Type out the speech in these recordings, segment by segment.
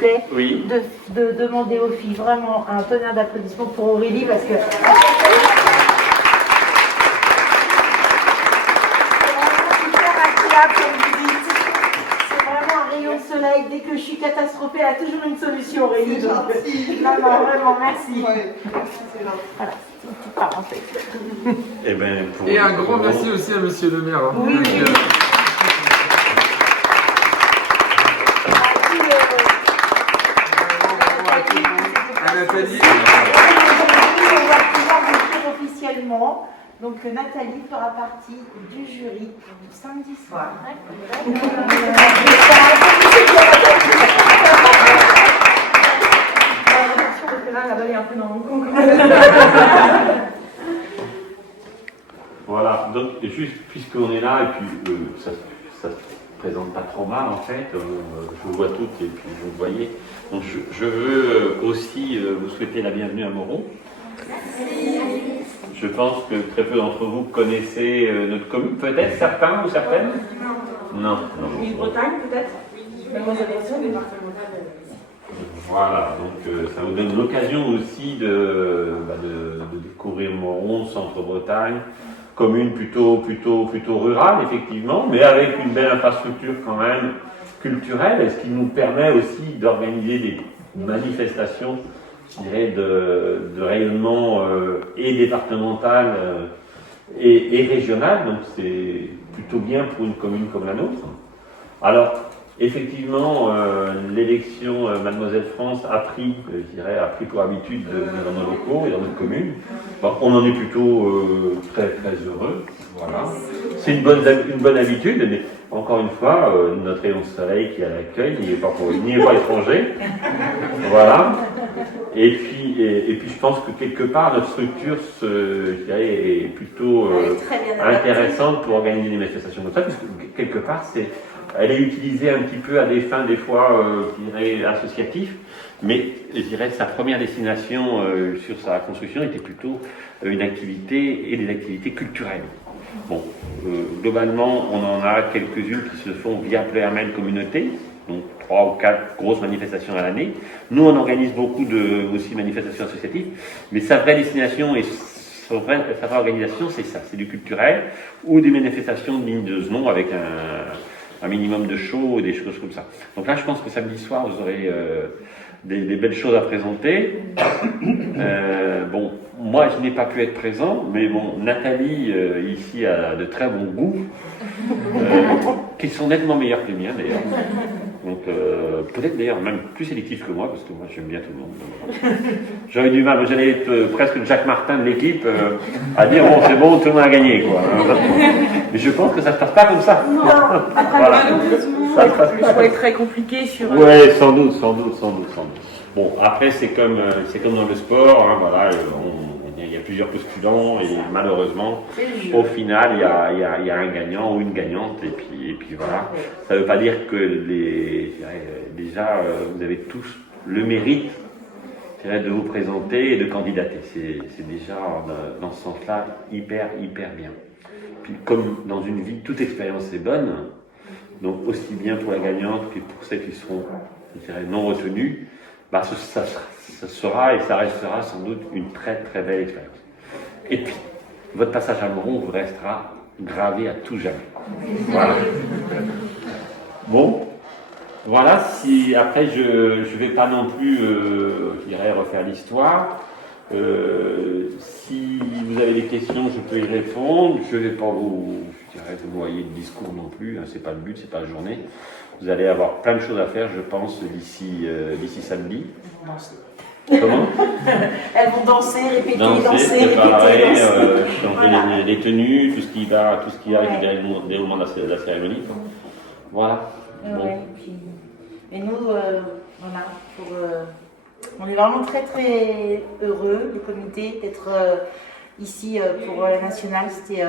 plaît, Oui. de demander aux filles vraiment un tonnerre d'applaudissements pour Aurélie, parce que c'est vraiment un rayon de soleil. Dès que je suis catastrophée, elle a toujours une solution, Aurélie. C'est gentil. Non, vraiment, merci. Ouais, c'est gentil. Voilà, c'est une petite parenthèse. Eh ben, Et un grand merci aussi à Monsieur le maire. Hein. Oui, oui. À Nathalie. On va pouvoir vous dire officiellement. Donc Nathalie fera partie du jury samedi soir. Voilà, donc juste puisqu'on est là, et puis ça se présente pas trop mal en fait, je vous vois toutes et puis vous me voyez. Donc je veux aussi vous souhaiter la bienvenue à Moron. Je pense que très peu d'entre vous connaissez notre commune, peut-être certains ou certaines. Non. Bretagne peut-être. Voilà, donc ça vous donne l'occasion aussi de découvrir Moron, Centre-Bretagne, commune plutôt rurale effectivement, mais avec une belle infrastructure quand même culturelle, ce qui nous permet aussi d'organiser des manifestations, je dirais, de rayonnement et départemental et régional, donc c'est plutôt bien pour une commune comme la nôtre. Alors, effectivement, l'élection Mademoiselle France a pris pour habitude de venir dans nos locaux et dans notre commune. Bon, on en est plutôt très très heureux. Voilà. C'est une bonne habitude, mais encore une fois, notre rayon de soleil qui est à l'accueil, il n'est pas étranger. Voilà. Et puis je pense que quelque part notre structure est plutôt intéressante pour organiser des manifestations comme ça, parce que quelque part elle est utilisée un petit peu à des fins, des fois, je dirais, associatives, mais je dirais sa première destination sur sa construction était plutôt une activité et des activités culturelles. Bon, globalement, on en a quelques-unes qui se font via PlayRML Communauté, donc 3 ou 4 grosses manifestations à l'année. Nous, on organise beaucoup aussi manifestations associatives, mais sa vraie destination et sa vraie organisation, c'est ça, c'est du culturel ou des manifestations dignes de ce nom avec un minimum de show et des choses comme ça. Donc là, je pense que samedi soir, vous aurez des belles choses à présenter. Bon, moi, je n'ai pas pu être présent, mais bon, Nathalie, ici, a de très bons goûts, qui sont nettement meilleurs que les miens, d'ailleurs. Donc, peut-être d'ailleurs même plus sélectif que moi, parce que moi, j'aime bien tout le monde. J'aurais du mal, j'allais être presque le Jacques Martin de l'équipe, à dire, bon, c'est bon, tout le monde a gagné, quoi. Mais je pense que ça ne se passe pas comme ça. Non, Voilà. le choix est très compliqué sur... Oui, sans doute. Bon, après, c'est comme dans le sport, hein, voilà, il y a plusieurs postulants et malheureusement, au final, il y a un gagnant ou une gagnante et puis voilà. Ça ne veut pas dire que déjà, vous avez tous le mérite de vous présenter et de candidater. C'est déjà, dans ce sens-là, hyper bien. Puis comme dans une vie, toute expérience est bonne, donc aussi bien pour la gagnante que pour celles qui seront, je dirais, non retenues, bah, ça sera et ça restera sans doute une très très belle expérience. Et puis, votre passage à Moron vous restera gravé à tout jamais. Voilà. Bon, voilà, si après je vais pas non plus, je dirais, refaire l'histoire. Si vous avez des questions, je peux y répondre. Je ne vais pas vous noyer de discours non plus, hein, c'est pas le but, c'est pas la journée. Vous allez avoir plein de choses à faire, je pense, d'ici samedi. Comment? Elles vont danser, répéter, préparer, répéter. Voilà. Les tenues, tout ce qui va avec le déroulement de la cérémonie. Voilà. Bon. Ouais, et nous, voilà, on est vraiment très très heureux, le comité, d'être ici pour la nationale. C'était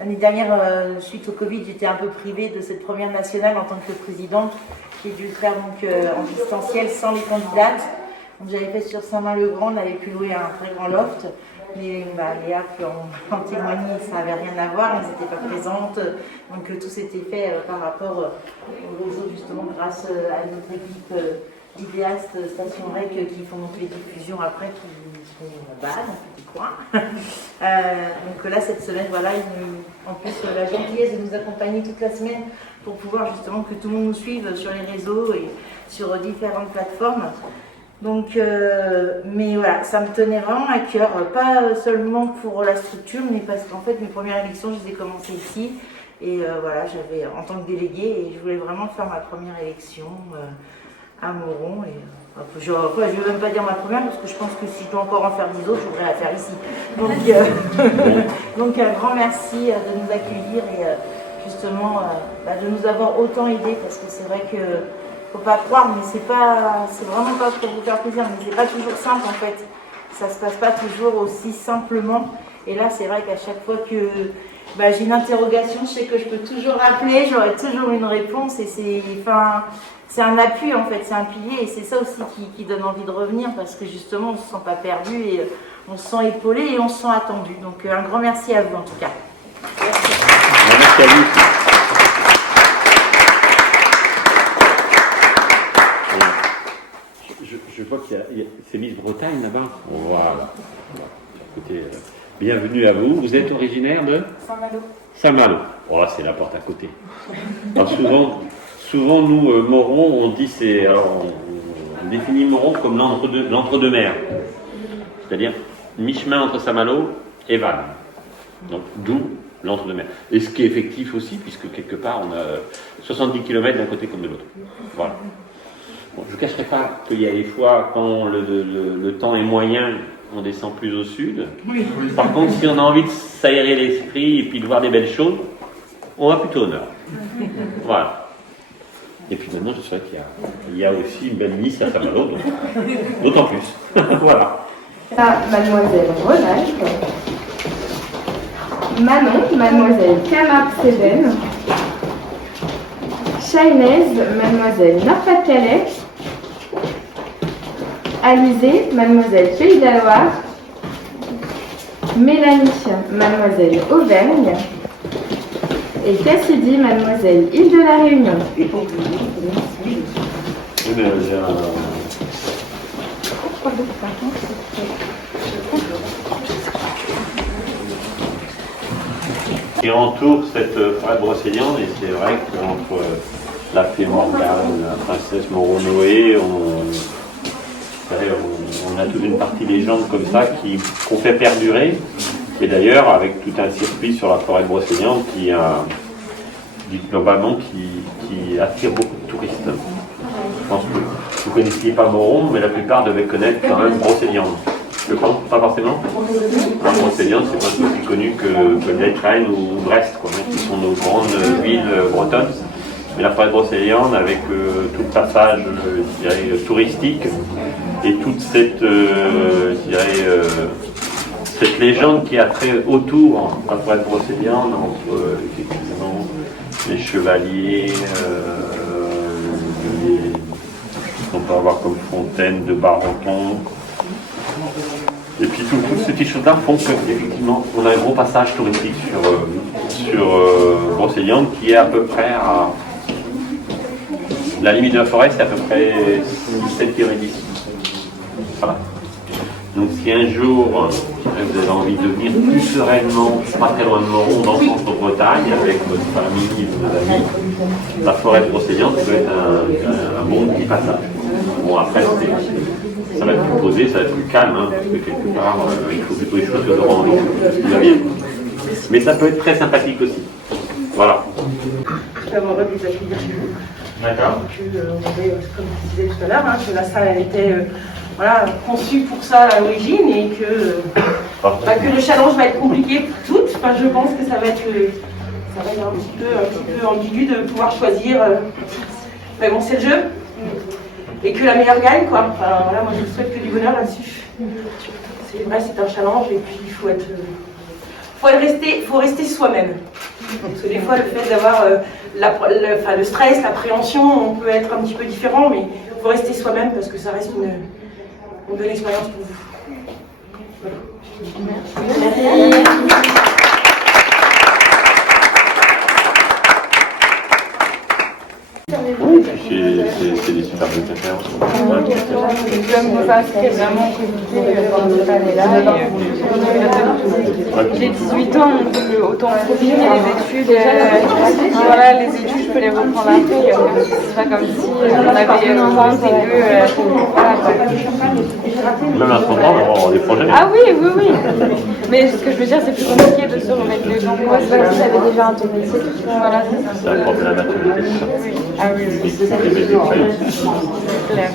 l'année dernière, suite au Covid, j'étais un peu privée de cette première nationale en tant que présidente. J'ai dû le faire donc en distanciel sans les candidates. Donc j'avais fait sur Saint-Main-le-Grand, on avait pu louer un très grand loft. Léa qui ont témoigné, ça n'avait rien à voir, elles n'étaient pas présentes. Donc tout s'était fait par rapport au réseau, justement, grâce à notre équipe idéaste Station Rec qui font donc les diffusions après, qui sont là-bas, dans le petit coin. Donc là, cette semaine, voilà, en plus la gentillesse de nous accompagner toute la semaine pour pouvoir justement que tout le monde nous suive sur les réseaux et sur différentes plateformes. Donc, mais voilà, ça me tenait vraiment à cœur, pas seulement pour la structure, mais parce qu'en fait, mes premières élections, je les ai commencées ici. Et voilà, j'avais en tant que déléguée, et je voulais vraiment faire ma première élection à Moron. Et, je ne vais même pas dire ma première, parce que je pense que si je dois encore en faire 10 autres, je voudrais la faire ici. Donc un grand merci de nous accueillir et justement de nous avoir autant aidés, parce que c'est vrai que faut pas croire, mais c'est vraiment pas pour vous faire plaisir, mais c'est pas toujours simple en fait. Ça se passe pas toujours aussi simplement. Et là, c'est vrai qu'à chaque fois que j'ai une interrogation, je sais que je peux toujours appeler, j'aurai toujours une réponse et c'est un appui en fait, c'est un pilier et c'est ça aussi qui donne envie de revenir parce que justement, on se sent pas perdu et on se sent épaulé et on se sent attendu. Donc un grand merci à vous en tout cas. Merci à vous. Je vois qu'il y a c'est Miss Bretagne là-bas. Voilà. Écoutez, bienvenue à vous. Vous êtes originaire de Saint-Malo. Saint-Malo. Oh, c'est la porte à côté. Alors souvent nous, Moron, on dit on définit Moron comme l'entre-deux-mers. C'est-à-dire mi-chemin entre Saint-Malo et Vannes. Donc d'où l'entre-deux-mers. Et ce qui est effectif aussi, puisque quelque part on a 70 km d'un côté comme de l'autre. Voilà. Bon, je ne cacherai pas qu'il y a des fois, quand le temps est moyen, on descend plus au sud. Oui. Par contre, si on a envie de s'aérer l'esprit et puis de voir des belles choses, on va plutôt au nord. Voilà. Et puis maintenant, je sais qu'il y a aussi une belle Nice à Saint-Malo, d'autant plus. Voilà. Mademoiselle Ronald, Manon, Mademoiselle Kamar-Seben, Chaynez, Mademoiselle Nord-Pas-de-Calais, Alizé, Mademoiselle Pays de la Loire, Mélanie, Mademoiselle Auvergne, et Cassidy, Mademoiselle Île de la Réunion. Qui entoure cette forêt de Brocéliande, et c'est vrai qu'entre la fée Morgane, la princesse Moron-Noé, on a toute une partie des gens comme ça qu'on fait perdurer, et d'ailleurs avec tout un circuit sur la forêt de Brocéliande qui globalement qui attire beaucoup de touristes. Je pense que vous ne connaissiez pas Moron, mais la plupart devaient connaître quand même Brocéliande. Je pense pas forcément. Brocéliande, c'est pas aussi connu que Leitren ou Brest, qui sont nos grandes villes bretonnes. Mais la forêt de Brocéliande, avec tout le passage touristique et toute cette légende qui a trait autour de la forêt de Brocéliande, entre effectivement les chevaliers, qu'on peut avoir comme fontaine de Barenton. Et puis toutes ces petites choses-là font qu'effectivement on a un gros passage touristique sur Brocéliande qui est à peu près à la limite de la forêt, c'est à peu près 7 km d'ici. Voilà. Donc si un jour vous avez envie de venir plus sereinement, pas très loin de Moron, dans le centre de Bretagne, avec votre famille, vos amis, la forêt de Brocéliande peut être un bon petit passage. Bon après ça va être plus posé, ça va être plus calme, parce que quelque part il faut plutôt les choses que de rendre plus bien. Mais ça peut être très sympathique aussi. Voilà. Je vais avoir des accueillir chez vous. D'accord. Comme je disais tout à l'heure, que la salle elle était conçue pour ça à l'origine et que le challenge va être compliqué pour toutes. Je pense que ça va être un petit peu ambigu de pouvoir choisir. Mais bon, c'est le jeu. Et que la meilleure gagne, quoi. Moi je vous souhaite que du bonheur là-dessus. C'est vrai, c'est un challenge et puis il faut rester soi-même. Parce que des fois, le fait d'avoir le stress, l'appréhension, on peut être un petit peu différent, mais il faut rester soi-même parce que ça reste une bonne expérience pour vous. Voilà. C'est des super locataires. Comme vous inscrire vraiment au comité pendant cette année-là. J'ai 18 ans, donc autant profiter des études. Voilà, les études, je peux les reprendre après. C'est pas comme si on avait 30 et que. Voilà, Même à ce moment, on va avoir des projets. ah oui, oui, oui. Mais ce que je veux dire, c'est plus compliqué de se remettre dedans. Quoi. C'est pas que vous avez déjà un ton métier. Voilà, c'est ça. Ça accorde la maturité. Ah oui, oui. Il faut aimer les feuilles. Clair.